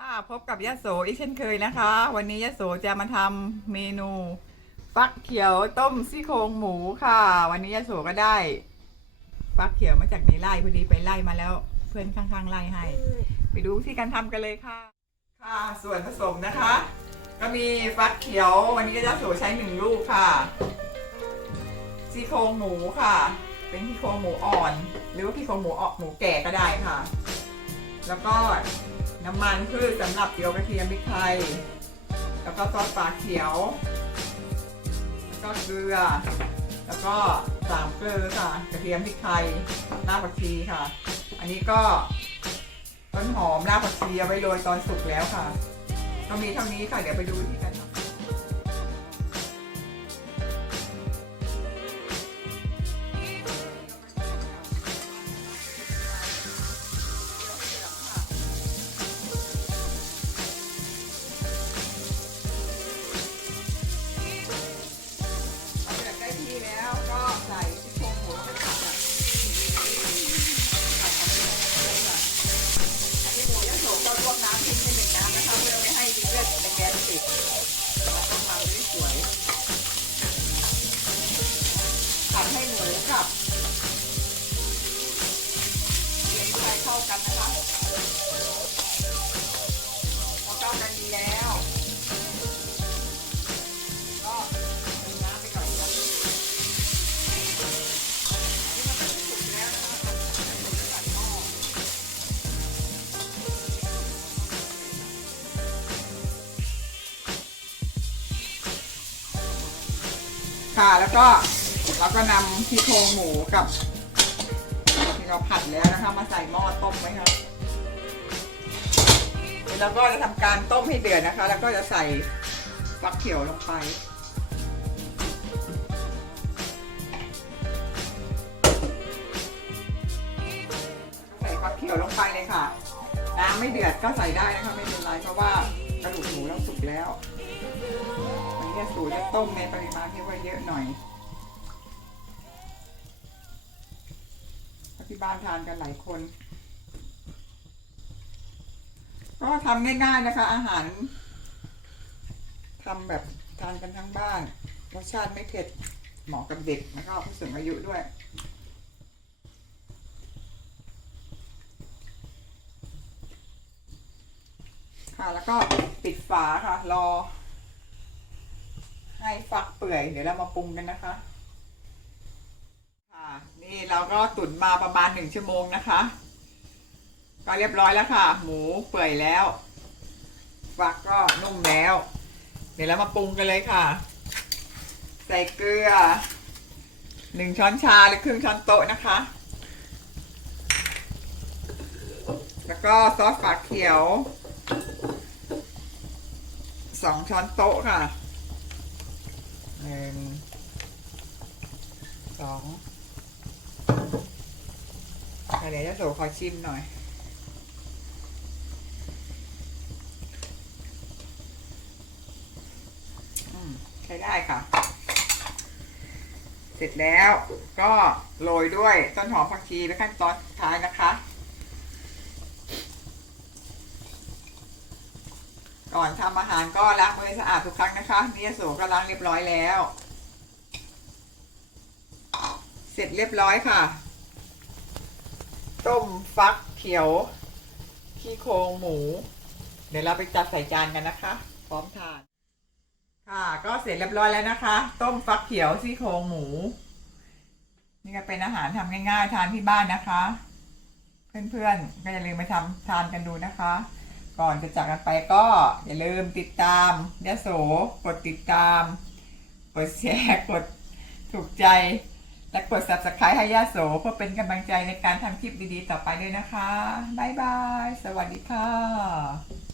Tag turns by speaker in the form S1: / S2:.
S1: ค่ะพบกับยะโสอีกเช่นเคยนะคะ วันนี้ยะโสจะมาทำเมนูฟักเขียวต้มซี่โครงหมูค่ะ วันนี้ยะโสก็ได้ฟักเขียวมาจากในไร่พอดีไปไล่มาแล้ว เพื่อนข้างๆไล่ให้ ไปดูที่การทำกันเลยค่ะ ค่ะส่วนผสมนะคะ ก็มีฟักเขียววันนี้ยะโสใช้หนึ่งลูกค่ะซี่โครงหมูค่ะ เป็นซี่โครงหมูอ่อน หรือว่าซี่โครงหมูออกหมูแก่ก็ได้ค่ะ แล้วก็ น้ำมันพืชสำหรับเจียวกระเทียมพริกไทย แล้วก็ซอสปลาเขียว แล้วก็เกลือ แล้วก็สามเกลือค่ะ กระเทียมพริกไทยรากผักชีค่ะ อันนี้ก็ต้นหอมรากผักชีเอาไว้โรยตอนสุกแล้วค่ะ ก็มีเท่านี้ค่ะ เดี๋ยวไปดูที่เตา ค่ะ แล้วก็เราก็นำที่โครงหมูกับที่เราผัดแล้วนะคะ มาใส่หม้อต้มไว้ครับแล้วก็จะทำการต้มให้เดือดนะคะ แล้วก็จะใส่ฟักเขียวลงไปใส่ฟักเขียวลงไปเลยค่ะ น้ำไม่เดือดก็ใส่ได้นะคะไม่เป็นไรเพราะว่ากระดูกหมูเราสุกแล้ว จะสูจะต้มในปริมาณที่ว่าเยอะหน่อยพี่บ้านทานกันหลายคน ก็ทำง่ายๆนะคะ อาหารทำแบบทานกันทั้งบ้านรสชาติไม่เผ็ดเหมาะกับเด็กแล้วก็ผู้สูงอายุด้วยค่ะแล้วก็ปิดฝาค่ะ รอ ให้ฟักเปื่อย เดี๋ยวเรามาปรุงกันนะคะค่ะนี่เราก็ตุ๋นมาประมาณหนึ่งชั่วโมงนะคะ ก็เรียบร้อยแล้วค่ะ หมูเปื่อยแล้ว ฟักก็นุ่มแล้ว เดี๋ยวเรามาปรุงกันเลยค่ะ ใส่เกลือหนึ่งช้อนชาหรือครึ่งช้อนโต๊ะนะคะ แล้วก็ซอสฝาเขียวสองช้อนโต๊ะค่ะ หนึ่งสองอะเดี๋ยวจะโสขอชิมหน่อยอืมใช้ได้ค่ะ เสร็จแล้วก็โรยด้วยต้นหอมผักชีและขั้นตอนสุดท้ายนะคะ ก่อนทำอาหารก็ล้างมือสะอาดทุกครั้งนะคะนี่ยโสก็ล้างเรียบร้อยแล้ว เสร็จเรียบร้อยค่ะ ต้มฟักเขียว ขี้โครงหมู เดี๋ยวเราไปจัดใส่จานกันนะคะ พร้อมทาน ค่ะ ก็เสร็จเรียบร้อยแล้วนะคะ ต้มฟักเขียวซี่โครงหมู นี่ก็เป็นอาหารทำง่ายๆ ทานที่บ้านนะคะ เพื่อนๆก็อย่าลืมไปทำทานกันดูนะคะ ก่อนจะจากกันไปก็อย่าลืมติดตามยะโสกดติดตาม กดแชร์กดถูกใจ และกด subscribe ให้ยะโสเพื่อเป็นกำลังใจในการทำคลิปดีๆ ต่อไปด้วยนะคะ บ๊ายบาย สวัสดีค่ะ